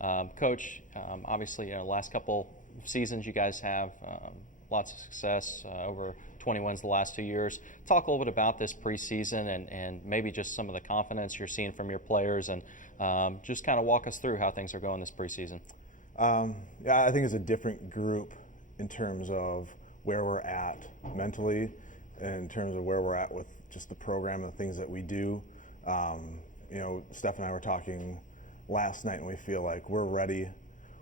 Coach, obviously, the last couple seasons you guys have lots of success, over 20 wins the last 2 years. Talk a little bit about this preseason and maybe just some of the confidence you're seeing from your players, and just kind of walk us through how things are going this preseason. Yeah, I think it's a different group in terms of where we're at mentally, and in terms of where we're at with just the program and the things that we do. Steph and I were talking last night, and we feel like we're ready.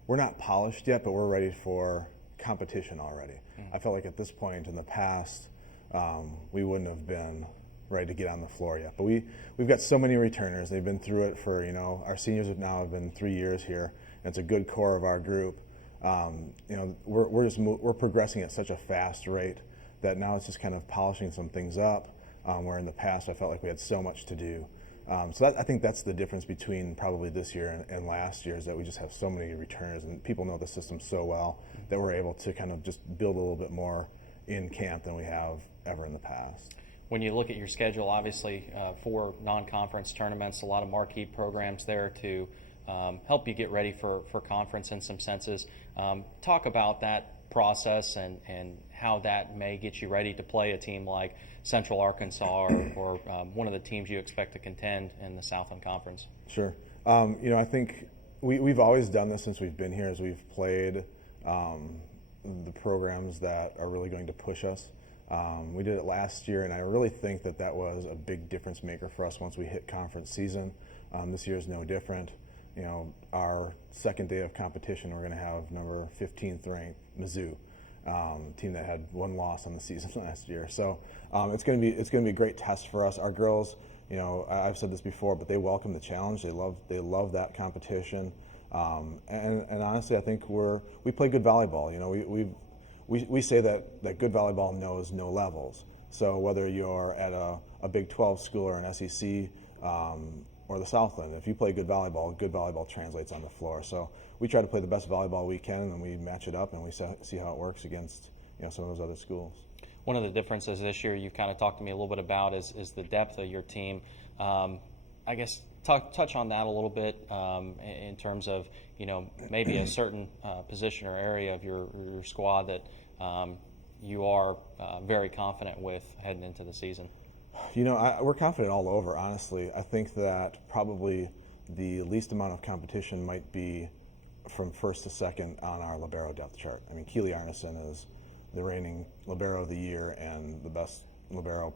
We're not polished yet, but we're ready for competition already. I felt like at this point in the past, we wouldn't have been ready to get on the floor yet. But we've got so many returners. They've been through it for, our seniors have been 3 years here, and it's a good core of our group. We're progressing at such a fast rate that now it's just kind of polishing some things up, where in the past I felt like we had so much to do. I think that's the difference between probably this year and last year, is that we just have so many returners and people know the system so well that we're able to kind of just build a little bit more in camp than we have ever in the past. When you look at your schedule, obviously 4 non-conference tournaments, a lot of marquee programs there to help you get ready for conference in some senses. Talk about that process and how that may get you ready to play a team like Central Arkansas or one of the teams you expect to contend in the Southland Conference. Sure. I think we've always done this since we've been here, is we've played the programs that are really going to push us. We did it last year, and I really think that was a big difference maker for us once we hit conference season. This year is no different. Our second day of competition, we're going to have number 15th ranked Mizzou, team that had 1 loss on the season last year. So it's going to be a great test for us. Our girls, I've said this before, but they welcome the challenge. They love that competition. And honestly, I think we play good volleyball. We say that good volleyball knows no levels. So whether you're at a Big 12 school or an SEC or the Southland, if you play good volleyball translates on the floor. So we try to play the best volleyball we can, and then we match it up and we see how it works against some of those other schools. One of the differences this year you've kind of talked to me a little bit about is the depth of your team. I guess touch on that a little bit in terms of maybe a certain position or area of your squad that you are very confident with heading into the season. We're confident all over, honestly. I think that probably the least amount of competition might be from first to second on our libero depth chart. I mean, Keely Arneson is the reigning libero of the year and the best libero,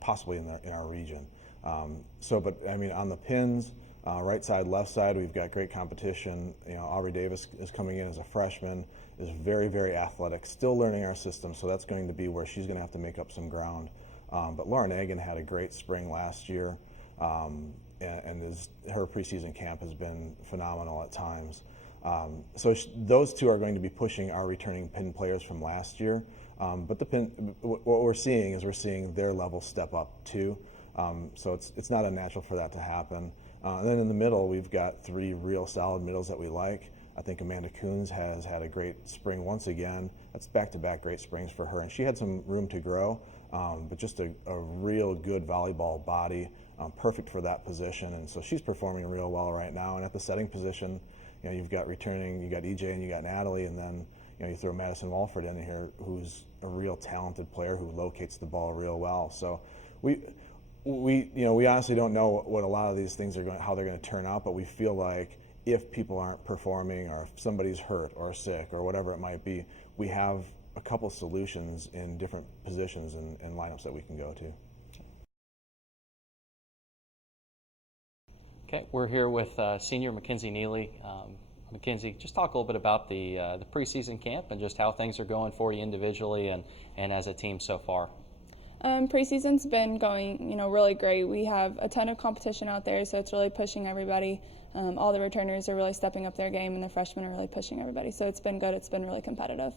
possibly in our region. But on the pins, right side, left side, we've got great competition. Aubrey Davis is coming in as a freshman, is very, very athletic, still learning our system, so that's going to be where she's going to have to make up some ground. But Lauren Agan had a great spring last year, and her preseason camp has been phenomenal at times. Those two are going to be pushing our returning pin players from last year. But what we're seeing is their level step up too. So it's not unnatural for that to happen. And then in the middle, we've got 3 real solid middles that we like. I think Amanda Coons has had a great spring once again. That's back-to-back great springs for her, and she had some room to grow, but just a real good volleyball body, perfect for that position, and so she's performing real well right now. And at the setting position, you've got returning, you got EJ and you got Natalie, and then you throw Madison Walford in here, who's a real talented player who locates the ball real well. So we honestly don't know what a lot of these things how they're going to turn out, but we feel like if people aren't performing or if somebody's hurt or sick or whatever it might be, we have a couple solutions in different positions and lineups that we can go to. Okay, we're here with senior Mackenzie Neely. Mackenzie, just talk a little bit about the preseason camp and just how things are going for you individually and as a team so far. Preseason's been going, really great. We have a ton of competition out there, so it's really pushing everybody. All the returners are really stepping up their game, and the freshmen are really pushing everybody. So it's been good. It's been really competitive.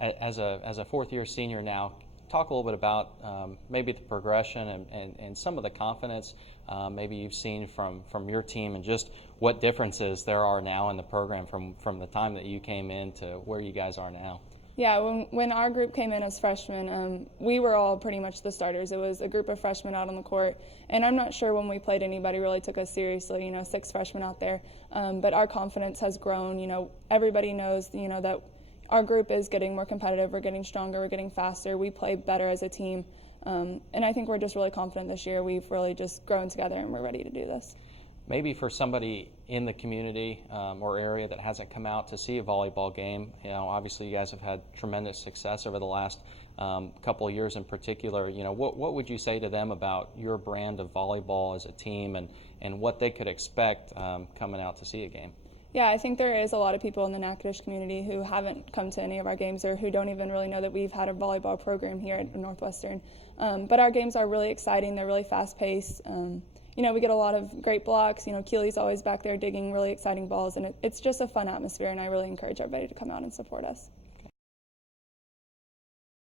As a fourth-year senior now, talk a little bit about maybe the progression and some of the confidence maybe you've seen from your team and just what differences there are now in the program from the time that you came in to where you guys are now. Yeah, when our group came in as freshmen, we were all pretty much the starters. It was a group of freshmen out on the court, and I'm not sure when we played anybody really took us seriously, 6 freshmen out there. But our confidence has grown. Everybody knows, that our group is getting more competitive. We're getting stronger. We're getting faster. We play better as a team. And I think we're just really confident this year. We've really just grown together, and we're ready to do this. Maybe for somebody in the community or area that hasn't come out to see a volleyball game, obviously you guys have had tremendous success over the last couple of years in particular. What would you say to them about your brand of volleyball as a team and what they could expect coming out to see a game? Yeah, I think there is a lot of people in the Natchitoches community who haven't come to any of our games or who don't even really know that we've had a volleyball program here at Northwestern. But our games are really exciting. They're really fast-paced. We get a lot of great blocks. Keely's always back there digging really exciting balls, and it's just a fun atmosphere, and I really encourage everybody to come out and support us.